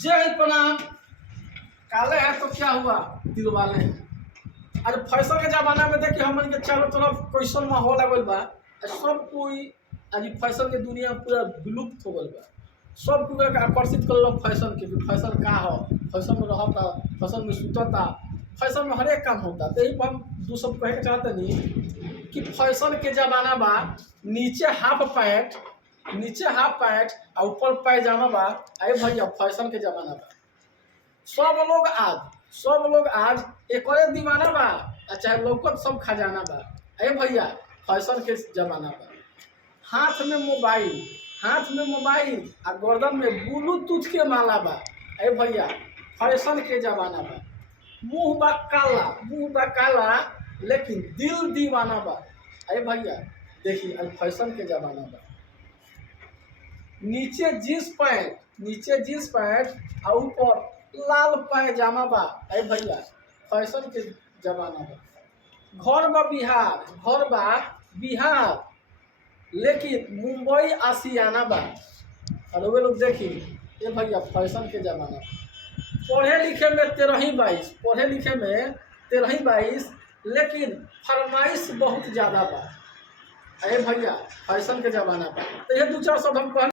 जय प्रणाम। काले है तो क्या हुआ, दिल वाले हैं। अरे फैशन के जमाना में देखिए हमन के चारों तरफ कैसन माहौल आ गइल बा। सब कोई आज फैशन के दुनिया में पूरा विलुप्त हो गइल बा। सब कोई के आकर्षित कर फैशन के, फैशन का हो, फैशन में रहता, फैशन में सुतता, फैशन में हर एक काम होता। तो यही पर हम दो सब कहे के चाहते नहीं कि फैशन के जमाना बा। नीचे हाफ पैंट और ऊपर पैजामा बा। अरे भैया फैशन के जमाना बा। सब लोग आज एक दीवाना बा। चाहे लौकत सब खजाना बा। अरे भैया फैशन के जमाना बा। हाथ में मोबाइल आ गर्दन में ब्लूटूथ के माला बा। अरे भैया फैशन के जमाना बा। मुंह बा काला लेकिन दिल दीवाना बा। अरे भैया देखिए आज फैशन के जमाना बा। नीचे जींस पैंट और ऊपर लाल पैजामा बा। अरे भैया फैशन के जमाना बा। घर बा बिहार लेकिन मुंबई आशियाना बा। और वे लोग देखी ये भैया फैशन के जमाना बा। पढ़े लिखे में 13-22 लेकिन फरमाइश बहुत ज़्यादा बा। अरे भैया फैशन के जमाना बा। तो ये दो चार शब्द हम कह